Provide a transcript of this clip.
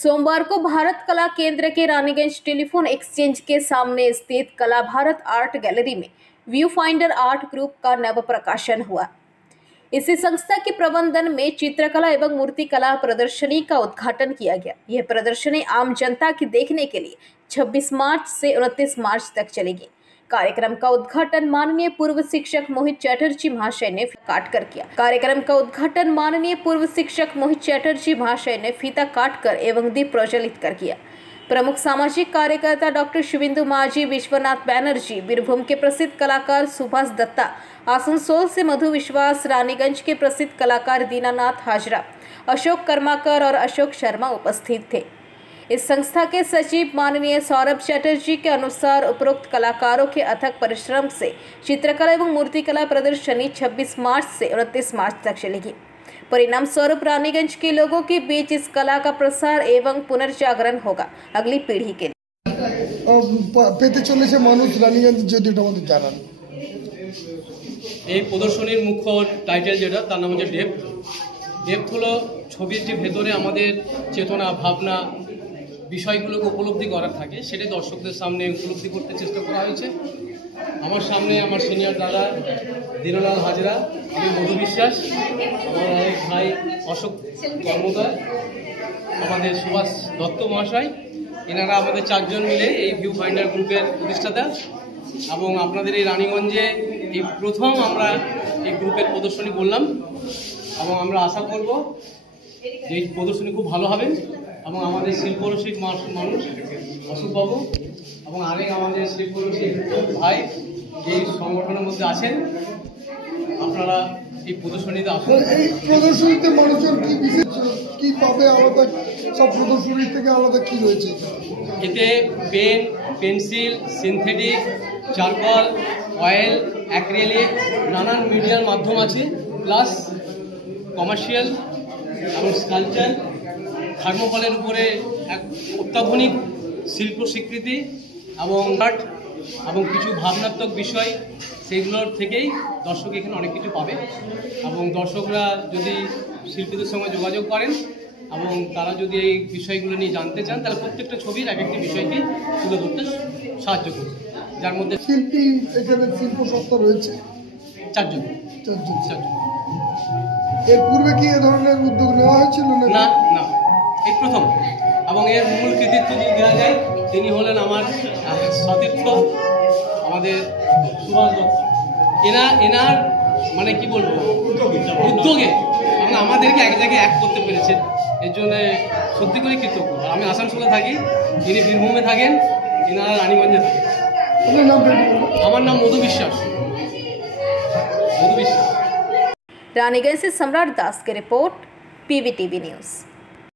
सोमवार को भारत कला केंद्र के रानीगंज टेलीफोन एक्सचेंज के सामने स्थित कला भारत आर्ट गैलरी में व्यू फाइंडर आर्ट ग्रुप का नव प्रकाशन हुआ। इसी संस्था के प्रबंधन में चित्रकला एवं मूर्तिकला प्रदर्शनी का उद्घाटन किया गया। यह प्रदर्शनी आम जनता की देखने के लिए 26 मार्च से 29 मार्च तक चलेगी। कार्यक्रम का उद्घाटन माननीय पूर्व शिक्षक मोहित चटर्जी महाशय ने काट कर किया। कार्यक्रम का उद्घाटन माननीय पूर्व शिक्षक मोहित चटर्जी महाशय ने फीता काट कर एवं दीप प्रज्वलित कर किया। प्रमुख सामाजिक कार्यकर्ता डॉक्टर शुभेंदु माझी, विश्वनाथ बैनर्जी, बीरभूम के प्रसिद्ध कलाकार सुभाष दत्ता, आसनसोल से मधु विश्वास, रानीगंज के प्रसिद्ध कलाकार दीनानाथ हाजरा, अशोक कर्माकर और अशोक शर्मा उपस्थित थे। इस संस्था के सचिव माननीय सौरभ चटर्जी के अनुसार उपरोक्त कलाकारों के अथक परिश्रम से चित्रकला एवं मूर्तिकला प्रदर्शनी 26 मार्च से 29 मार्च तक चलेगी। परिणाम स्वरूप रानीगंज के लोगों के बीच इस कला का प्रसार एवं पुनर्जागरण होगा अगली पीढ़ी के लिए। प्रदर्शनीर मुख्य टाइटल जेटा तार नाम हच्छे डेप्थ हलो छबिर जे भेतरे आमादेर चेतना भावना বিষয়গুলোকে উপলব্ধি করার থাকে সেটা দর্শকদের সামনে উপলব্ধি করতে চেষ্টা করা হয়েছে। আমার সামনে আমার সিনিয়র দাদা দীনানাথ হাজরা এবং মধু বিশ্বাস, আমার আরেক ভাই অশোক কর্মকার, আমাদের সুভাষ দত্ত মহাশয়, এনারা আমাদের চারজন মিলে এই ভিউ ফাইন্ডার গ্রুপের প্রতিষ্ঠাতা এবং আপনাদের এই রানীগঞ্জে এই প্রথম আমরা এই গ্রুপের প্রদর্শনী করলাম এবং আমরা আশা করব যে এই প্রদর্শনী খুব ভালো হবে এবং আমাদের শিল্পরসিক মানুষ অশোকবাবু এবং আরেক আমাদের শিল্পরসিক ভাই এই সংগঠনের মধ্যে আছেন, আপনারা এই প্রদর্শনীতে আসুন। এই প্রদর্শনীতে মানুষজন কি বিশেষ কি পাবে, আলাদা সব প্রদর্শনী থেকে আলাদা কি রয়েছে? এতে pen, pencil, synthetic, charcoal, oil, acrylic নানান মিডিয়ার মাধ্যম আছে, প্লাস কমার্শিয়াল এবং স্কাল্পচার, থার্মোকলের উপরে এক অত্যাধুনিক শিল্প স্বীকৃতি এবং আর্ট এবং কিছু ভাবনাত্মক বিষয়, সেইগুলোর থেকেই দর্শক এখানে অনেক কিছু পাবে এবং দর্শকরা যদি শিল্পীদের সঙ্গে যোগাযোগ করেন এবং তারা যদি এই বিষয়গুলো নিয়ে জানতে চান তাহলে প্রত্যেকটা ছবির এক একটি বিষয়কে তুলে ধরতে সাহায্য করবে, যার মধ্যে শিল্পী এখানে শিল্প সত্তা রয়েছে চারজন। এর পূর্বে কি এ ধরনের উদ্যোগ নেওয়া হয়েছিল? না না, এই প্রথম এবং এর মূল কৃতিত্ব যদি দেওয়া যায় তিনি হলেন আমার সতীর্থ আমাদের সুভাষ দত্ত। এনার মানে কি বলবো উদ্যোগে এবং আমাদেরকে এক জায়গায় এক করতে পেরেছেন, এর জন্য সত্যি করে কৃতজ্ঞ। আমি আসানসোলে থাকি, তিনি বীরভূমে থাকেন, এনারা রানীগঞ্জে থাকেন। আমার নাম মধু বিশ্বাস। रानीगंज से सम्राट दास की रिपोर्ट, PVTV न्यूज़।